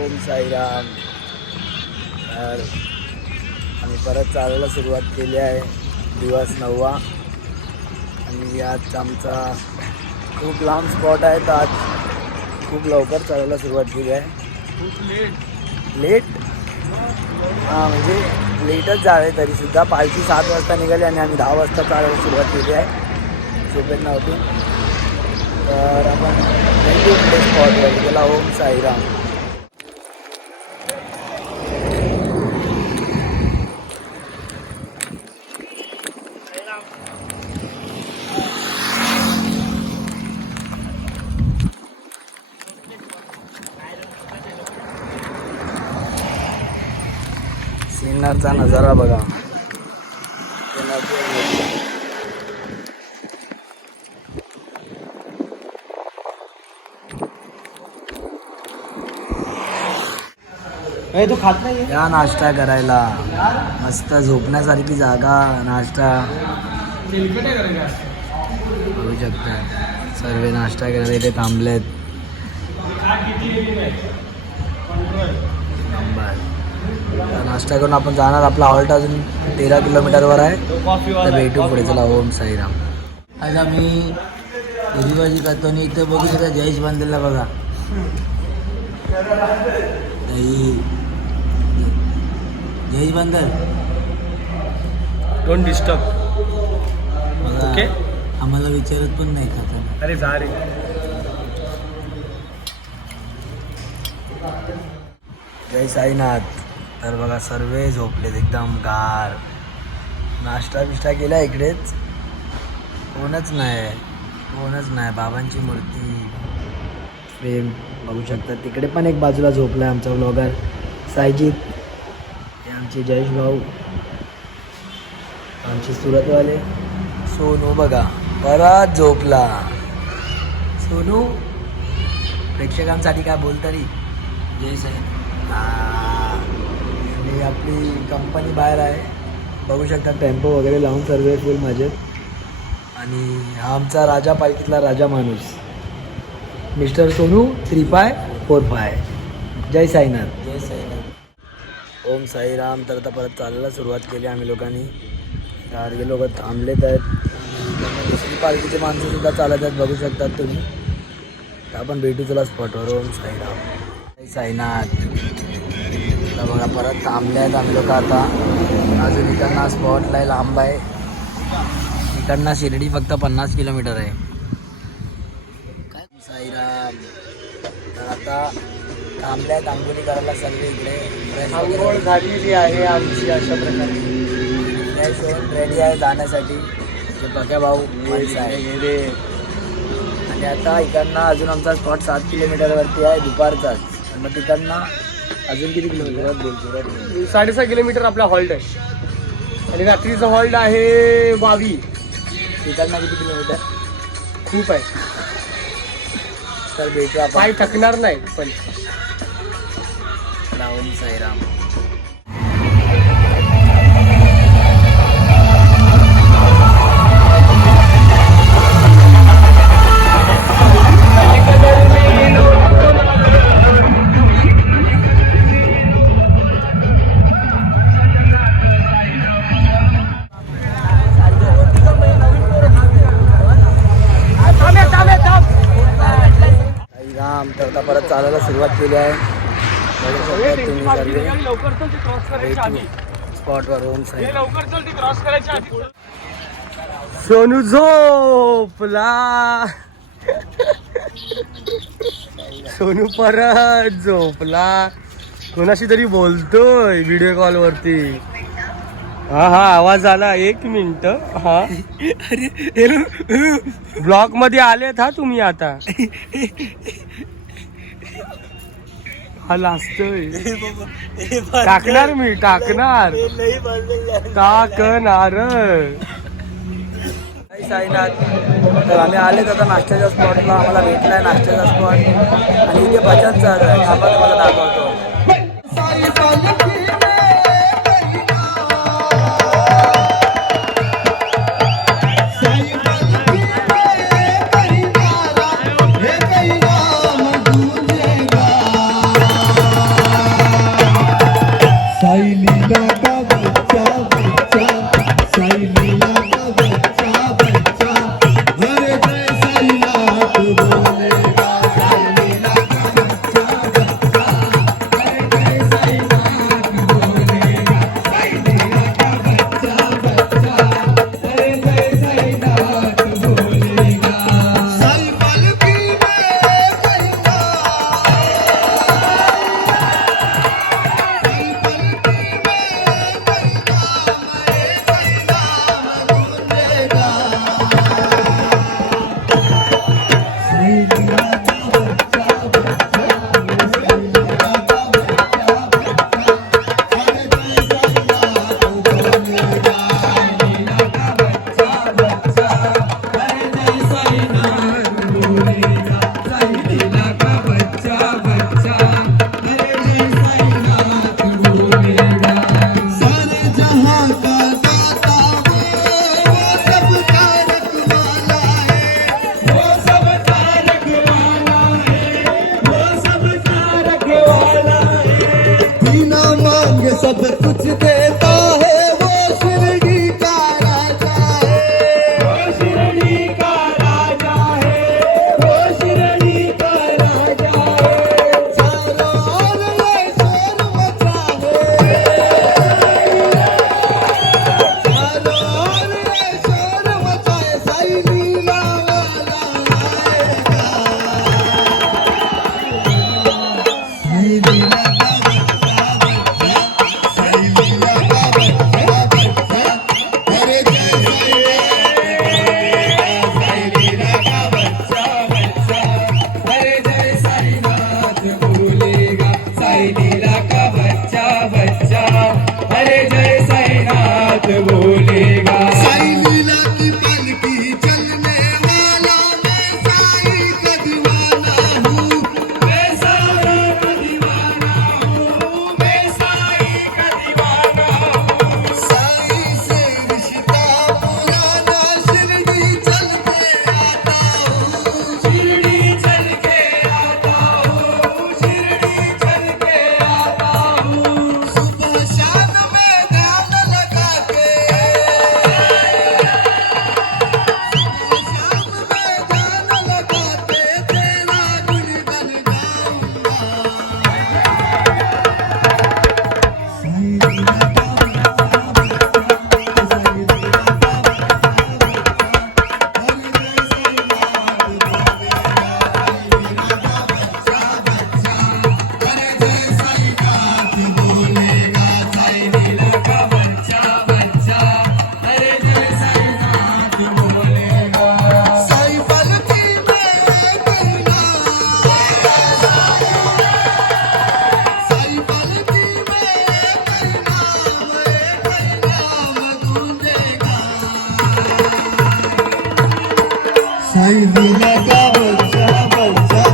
ओम साईराम तर आम्ही परत चालायला सुरुवात केली आहे. दिवस नववा. आणि आज आमचा खूप लांब स्पॉट आहे. तर आज खूप लवकर चालायला सुरुवात केली आहे. लेट लेट हां म्हणजे लेटच जावे तरीसुद्धा पालखी सात वाजता निघाली आणि आम्ही दहा वाजता चालायला सुरुवात केली आहे. झोपेत नव्हती. तर आपण स्पॉटवर त्याला ओम साईराम. सिन्नरचा नजारा बघा. ते खात नाही या नाश्ता करायला. मस्त झोपण्यासारखी जागा नाश्ता. बघू शकता. सर्व नाश्ता करायला इथे थांबलेत. नंबर. नाश्ता करून आपण जाणार. आपला हॉल्ट अजून तेरा किलोमीटरवर आहे. तर भेटू पुढे. चला ओम साईराम. आज आम्ही भाजी खातो आणि इथं बघू शकता जयेश बांधलेला बघा. जयेश बांधल डोंट डिस्टर्ब ओके. आम्हाला विचारत पण नाही खाता अरे जा रे. जय साईनाथ. तर बघा सर्व झोपलेत एकदम गार. नाश्ता बिष्टा केला इकडेच. कोणच नाही. कोणच नाही. बाबांची मूर्ती. फ्रेम बघू शकता तिकडे पण एक बाजूला झोपला आहे आमचा ब्लॉगर सायजीत हे आमचे जयेश भाऊ. आमचे सुरतवाले. सोनू बघा परत झोपला. सोनू प्रेक्षकांसाठी काय बोल तरी जय साई. आणि आपली कंपनी बाहेर आहे. बघू शकता टेम्पो वगैरे लावून सर्व फुल मजेत आणि हा आमचा राजा पालखीतला राजा माणूस. Mister Sonu three five four five जय साईनाथ. जय साईनाथ. ओम साईराम. तर आता परत चालायला सुरुवात केली आम्ही लोकांनी. गाडगे लोक थांबलेत आहेत. दुसरी पालखीचे माणसं सुद्धा चालत आहेत बघू शकतात तुम्ही. आपण भेटू तुला स्पॉटवर ओम साईराम. जय साईनाथ. तर बघा परत थांबले आहेत आम्ही लोक आता. अजून इकडनं स्पॉटला लांब आहे. इकडनं शिर्डी फक्त पन्नास किलोमीटर आहे. काय साईराम. तर आता थांबले आहेत आंघोळी करायला सर्व इकडे. आंघोळ झालेली आहे आमची अशा प्रकारे. फ्रेश होऊन रेडी आहे जाण्यासाठी. जे बघा भाऊ आहे. आणि आता इकडनं अजून आमचा स्पॉट सात किलोमीटरवरती आहे दुपारचाच. मग तिकडनं अजून किती किलोमीटर? साडेसहा किलोमीटर आपला हॉल्ट आहे. आणि रात्रीचं हॉल्ट आहे बावीस तिकडनं किती किलोमीटर? खूप आहे. तर भेटू आपण. पाय थकणार नाही पण. साईराम साईराम. स्पॉटवर हे आधी. सोनू झोपला. सोनू परत झोपला. कोणाशी तरी बोलतोय व्हिडिओ कॉल वरती. हा हा आवाज आला. एक मिनिट हा. ब्लॉकमध्ये आलेत हा तुम्ही आता. हा लाजतोय टाकणार मी टाकणार. टाकणार. साईनाथ. तर आम्ही आलेत आता नाश्त्याच्या स्पॉटला आम्हाला भेटला आहे नाश्त्याचा स्पॉट आणि इथे भजन चालू आहे थांबा तुम्हाला दाखवतो. Mega Bolsa, Bolsa.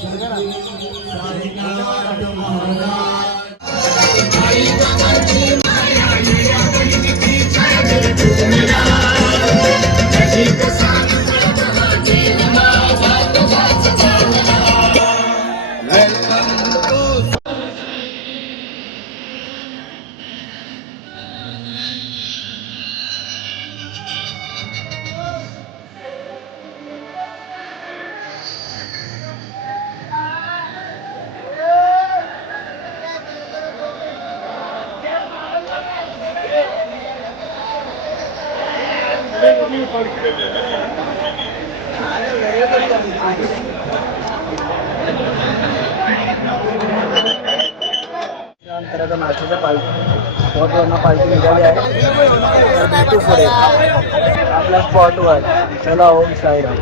సగర సరిగా अंतर्गत मातीच्या पालखी स्पॉटवरनं पालखी निघाली आहे. भेटू पुढे. आपल्या स्पॉटवर. चला ओम साईराम.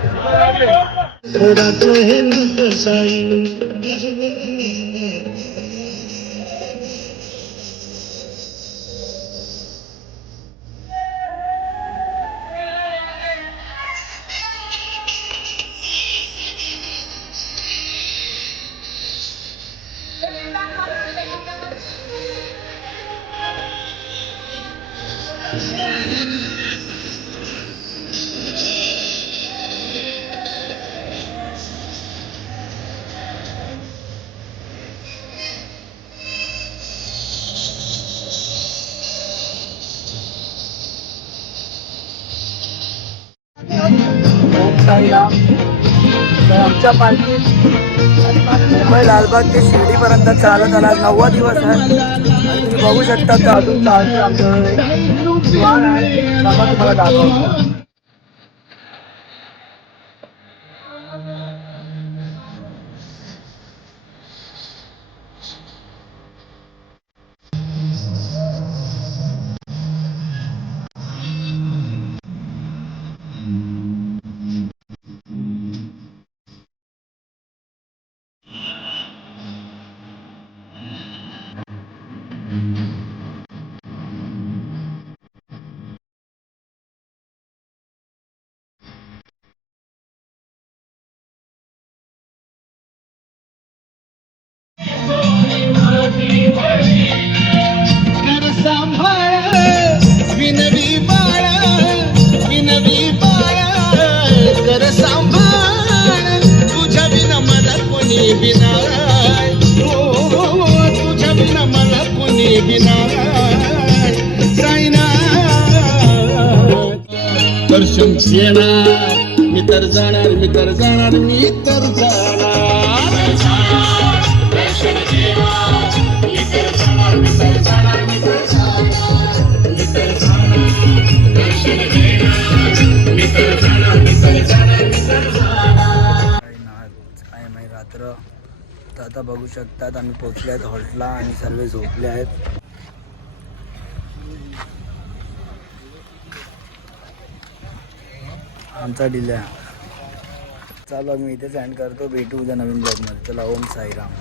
पार्टीला तर आमच्या पालखी मुंबई लालबाग ते शिर्डीपर्यंत चालत आला. नव्वद दिवस आहे. तुम्ही बघू शकता तर अजून चालतं आमच्याकडे तुम्हाला दाखवतो. तर शमशेना मी तर जाणार मी तर जाणार मी तर जाणार. तर आता बघू शकतात आम्ही पोचले आहेत हॉटला आणि सर्व झोपले आहेत. आमचा डिले चला मी इथेच अँड करतो भेटू उद्या नवीन ब्लॉगमध्ये चला ओम साईराम.